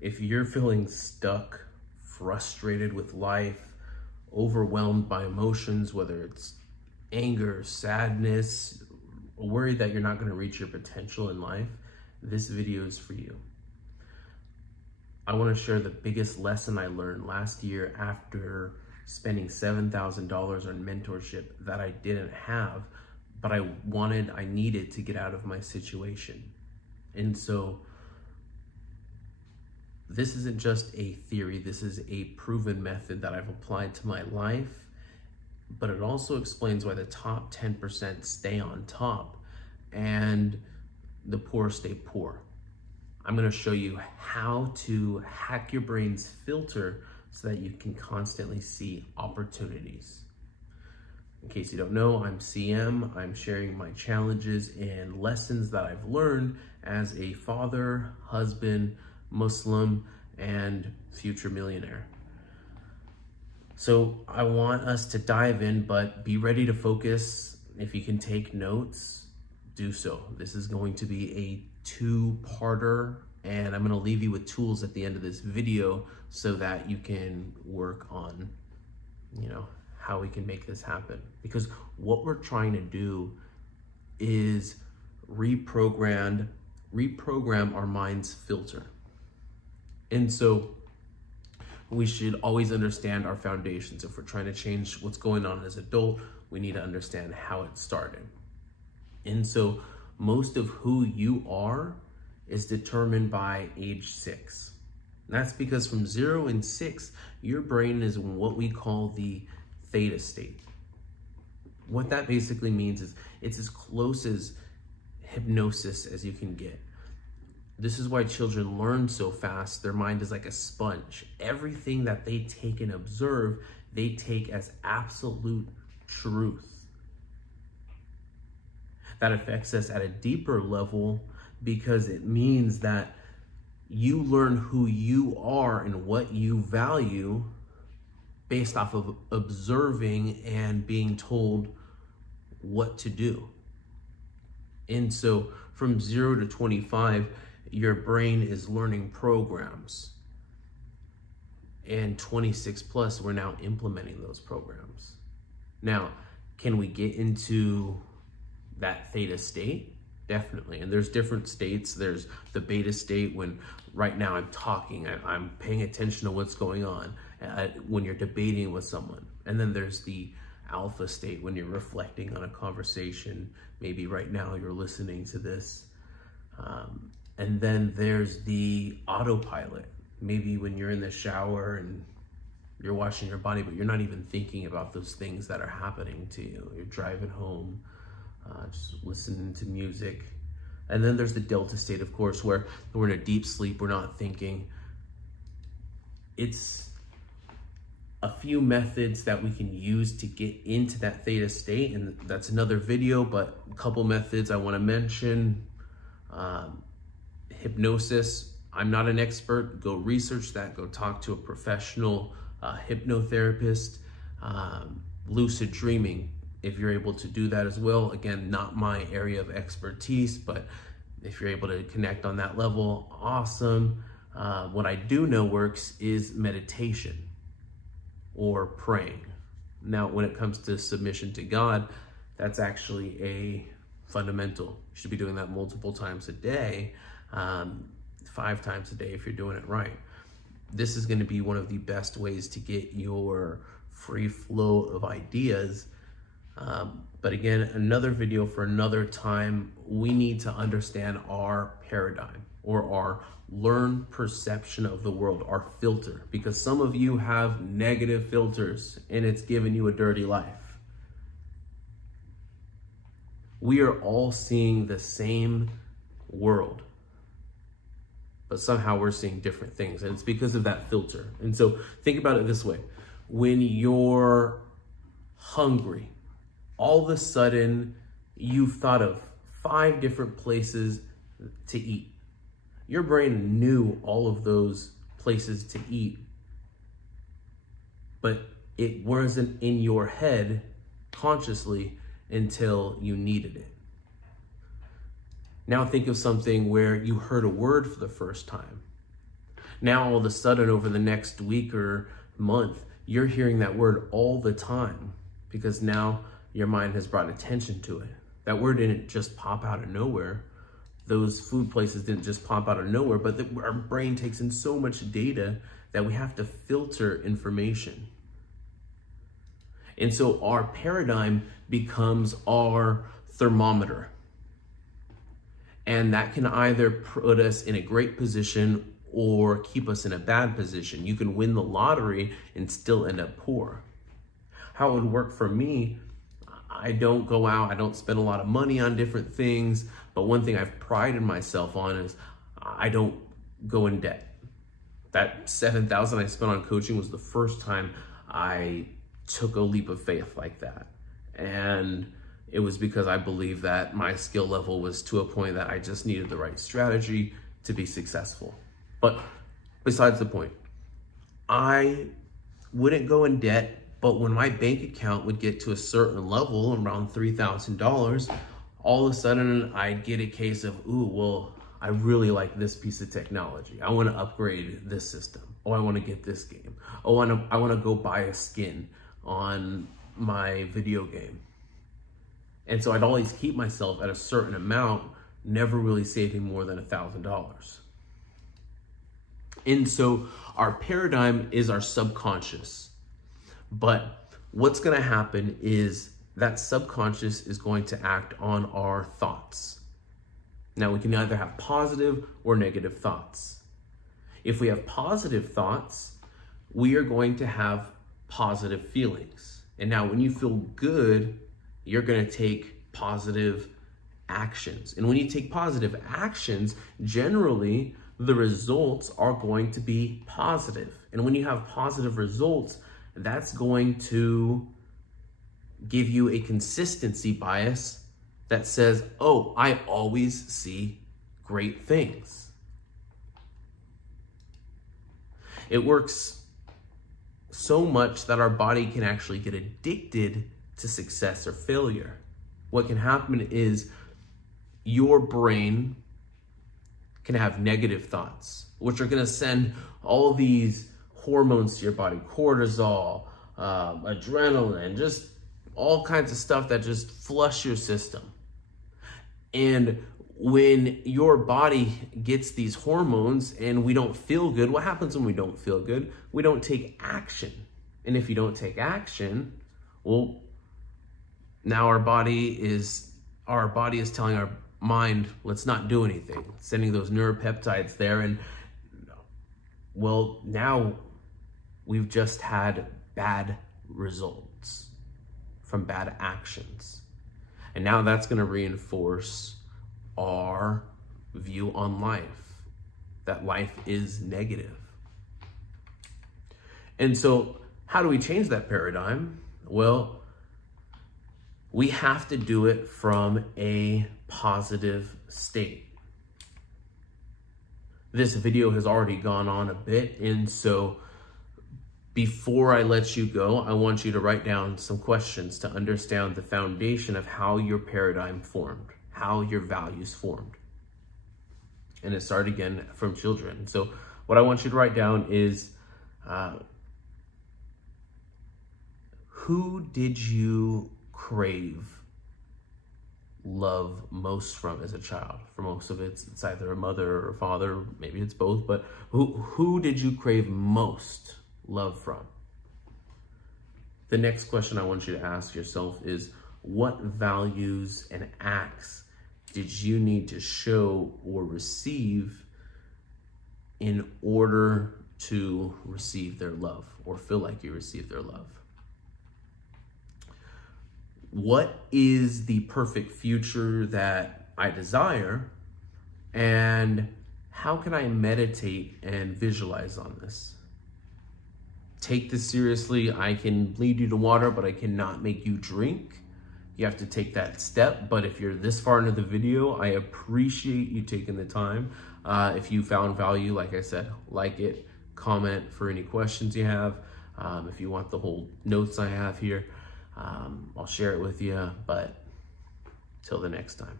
If you're feeling stuck, frustrated with life, overwhelmed by emotions, whether it's anger, sadness, worried that you're not going to reach your potential in life, this video is for you. I want to share the biggest lesson I learned last year after spending $7,000 on mentorship that I didn't have, but I needed to get out of my situation. And so this isn't just a theory, this is a proven method that I've applied to my life, but it also explains why the top 10% stay on top and the poor stay poor. I'm going to show you how to hack your brain's filter so that you can constantly see opportunities. In case you don't know, I'm CM. I'm sharing my challenges and lessons that I've learned as a father, husband, Muslim, and future millionaire. So I want us to dive in, but be ready to focus. If you can take notes, do so. This is going to be a two-parter, and I'm going to leave you with tools at the end of this video so that you can work on, how we can make this happen. Because what we're trying to do is reprogram our mind's filter. And so we should always understand our foundations. If we're trying to change what's going on as an adult, we need to understand how it started. And so most of who you are is determined by age 6. And that's because from 0 and 6, your brain is in what we call the Theta state. What that basically means is it's as close as hypnosis as you can get. This is why children learn so fast. Their mind is like a sponge. Everything that they take and observe, they take as absolute truth. That affects us at a deeper level because it means that you learn who you are and what you value based off of observing and being told what to do. And so from 0 to 25, your brain is learning programs. And 26 plus, we're now implementing those programs. Now, can we get into that Theta state? Definitely. And there's different states. There's the beta state when right now I'm talking, I'm paying attention to what's going on when you're debating with someone. And then there's the alpha state when you're reflecting on a conversation. Maybe right now you're listening to this. And then there's the autopilot. Maybe when you're in the shower and you're washing your body, but you're not even thinking about those things that are happening to you. You're driving home, just listening to music. And then there's the delta state, of course, where we're in a deep sleep, we're not thinking. It's a few methods that we can use to get into that Theta state, and that's another video, but a couple methods I want to mention. Hypnosis. I'm not an expert. Go research that. Go talk to a professional hypnotherapist. Lucid dreaming, if you're able to do that as well. Again, not my area of expertise, but if you're able to connect on that level, awesome. What I do know works is meditation or praying. Now, when it comes to submission to God, that's actually a fundamental. You should be doing that multiple times a day, 5 times a day if you're doing it right. This is going to be one of the best ways to get your free flow of ideas. But again, another video for another time. We need to understand our paradigm or our learned perception of the world, our filter, because some of you have negative filters and it's giving you a dirty life. We are all seeing the same world, but somehow we're seeing different things, and it's because of that filter. And so think about it this way. When you're hungry, all of a sudden you've thought of 5 different places to eat. Your brain knew all of those places to eat, but it wasn't in your head consciously until you needed it. Now think of something where you heard a word for the first time. Now, all of a sudden, over the next week or month, you're hearing that word all the time because now your mind has brought attention to it. That word didn't just pop out of nowhere. Those food places didn't just pop out of nowhere, but our brain takes in so much data that we have to filter information. And so our paradigm becomes our thermometer. And that can either put us in a great position or keep us in a bad position. You can win the lottery and still end up poor. How it would work for me, I don't go out, I don't spend a lot of money on different things, but one thing I've prided myself on is I don't go in debt. That $7,000 I spent on coaching was the first time I took a leap of faith like that. And it was because I believed that my skill level was to a point that I just needed the right strategy to be successful. But besides the point, I wouldn't go in debt, but when my bank account would get to a certain level, around $3,000, all of a sudden I'd get a case of, ooh, well, I really like this piece of technology. I want to upgrade this system. Oh, I want to get this game. Oh, I want to go buy a skin on my video game. And so I'd always keep myself at a certain amount, never really saving more than $1,000. And so our paradigm is our subconscious. But what's going to happen is that subconscious is going to act on our thoughts. Now, we can either have positive or negative thoughts. If we have positive thoughts, we are going to have positive feelings. And now when you feel good, you're going to take positive actions. And when you take positive actions, generally the results are going to be positive. And when you have positive results, that's going to give you a consistency bias that says, oh, I always see great things. It works so much that our body can actually get addicted to success or failure. What can happen is your brain can have negative thoughts, which are going to send all these hormones to your body, cortisol, adrenaline, just all kinds of stuff that just flush your system. And when your body gets these hormones and we don't feel good, what happens when we don't feel good? We don't take action. And if you don't take action, well, now our body is telling our mind, let's not do anything, sending those neuropeptides there. And well, now we've just had bad results from bad actions. And now that's going to reinforce our view on life, that life is negative. And so how do we change that paradigm? Well, we have to do it from a positive state. This video has already gone on a bit, and so before I let you go, I want you to write down some questions to understand the foundation of how your paradigm formed, how your values formed. And it started again from children. So what I want you to write down is, who did you crave love most from as a child? For most of it, it's either a mother or a father, maybe it's both, but who did you crave most love from? The next question I want you to ask yourself is, what values and acts did you need to show or receive in order to receive their love or feel like you received their love? What is the perfect future that I desire? And how can I meditate and visualize on this? Take this seriously. I can lead you to water, but I cannot make you drink. You have to take that step. But if you're this far into the video, I appreciate you taking the time. If you found value, like I said, like it, comment for any questions you have. If you want the whole notes I have here, I'll share it with you. But till the next time.